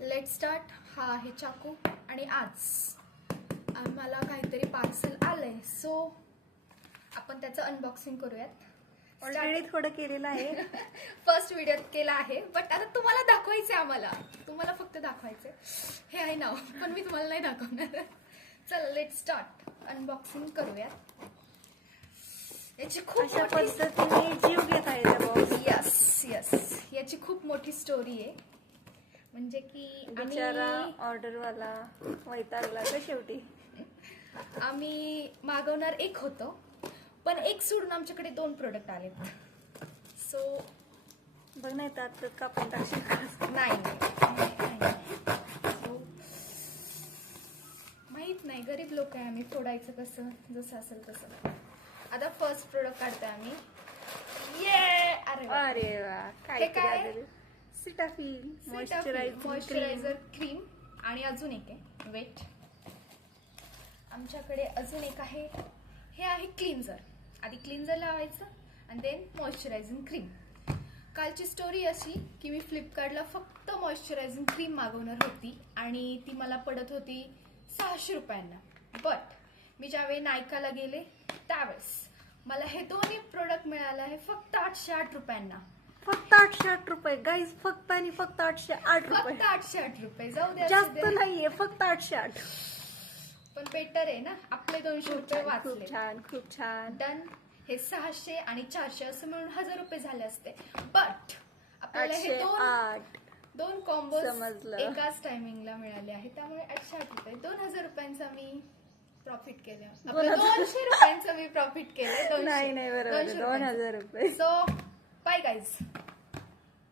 Let start. हा आहे चाकू आणि आज आम्हाला काहीतरी पार्सल आलंय, सो आपण त्याचं अनबॉक्सिंग करूयात. ऑलरेडी थोडं केलेलं आहे. फर्स्ट व्हिडिओ केला आहे, बट आता तुम्हाला दाखवायचंय. आम्हाला तुम्हाला फक्त दाखवायचंय. हे आहे नाव, पण मी तुम्हाला नाही दाखवणार. चल लेट स्टार्ट. अनबॉक्सिंग करूयात. याची खूप अशा पद्धतीने जीव घेत आहे बॉक्स. यस यस, याची खूप मोठी स्टोरी आहे. म्हणजे की बिचारा ऑर्डरवाला वैतागला का शेवटी. आम्ही मागवणार एक होतो, पण एक सोडून आमच्याकडे 2 प्रोडक्ट आलेत. सो बघ नाही तर कापून टाकशील. नाही So, माहित नाही, गरीब लोक आहे आम्ही, फोडायचं कसं जसं असेल तसं. आता फर्स्ट प्रोडक्ट काढतोय आम्ही. ये अरे वा. अरे वा, हे काय? काय सिटाफिल मॉइश्चरायझर क्रीम. आणि अजून एक आहे वेट. आमच्याकडे अजून एक आहे. हे आहे क्लीन्झर. आधी क्लीन्झर लावायचं आणि देन मॉइश्चरायझिंग क्रीम. कालची स्टोरी अशी की मी फ्लिपकार्टला फक्त मॉइश्चरायझिंग क्रीम मागवणार होती आणि ती मला पडत होती 600 रुपयांना. बट मी ज्यावेळी नायकाला गेले त्यावेळेस मला हे दोन्ही प्रोडक्ट मिळाले आहे फक्त 808 रुपयांना. फक्त 808 रुपये गाईज, फक्त आणि फक्त 808 रुपये. फक्त 808 रुपये. जाऊ द्या, जास्त नाहीये, फक्त 808. पण बेटर आहे ना, आपले 200 रुपये वाचले. खूप छान, खूप छान. डन. हे 600 आणि 400 असं मिळून 1000 रुपये झाले असते. बट आपल्याला हे 808 दोन कॉम्बो समजलं. एकाच टायमिंगला मिळाले आहे. त्यामुळे 808 रुपये, 2000 रुपयांचा मी प्रॉफिट केलं. 200 रुपयांचं मी प्रॉफिट केलं. नाही बरोबर, 2000 रुपये. So bye guys.